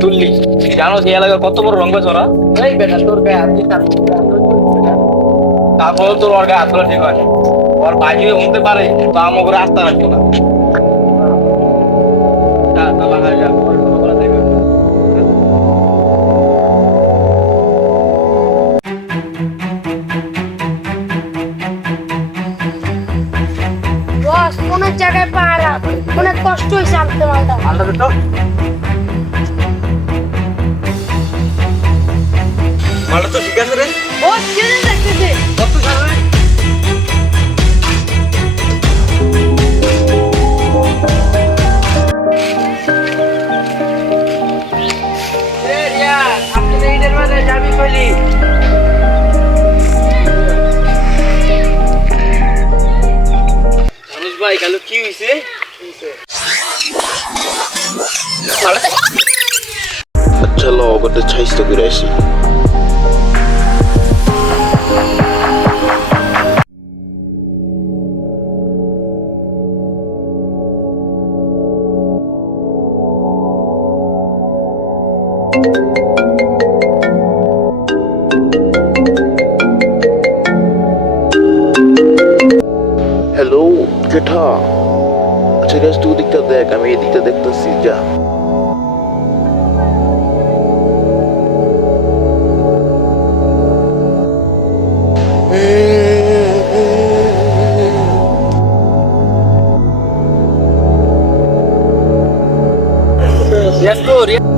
তুললি জানো যে এলাকার কত বড় রঙ চড়া তোর গায়ে তারপর তোর ওর গায়ে হাত তোলা ঠিক হয় ওর বাজি হতে পারে তো আমাকে রাস্তা রাখবো না বস কোন জায়গায় পাহারা অনেক কষ্ট হয়েছে আনতে মালটা মালটা তো ঠিক আছে রে বস কেন দেখতেছে কত সামনে ভাই কালো কি হইছে আচ্ছা ল ওটা ছাইস্ত করে আসি হ্যালো জেঠা আচ্ছা গাছ তুই দিকটা দেখ আমি এই দিকটা দেখতেছি যা রিয়াজ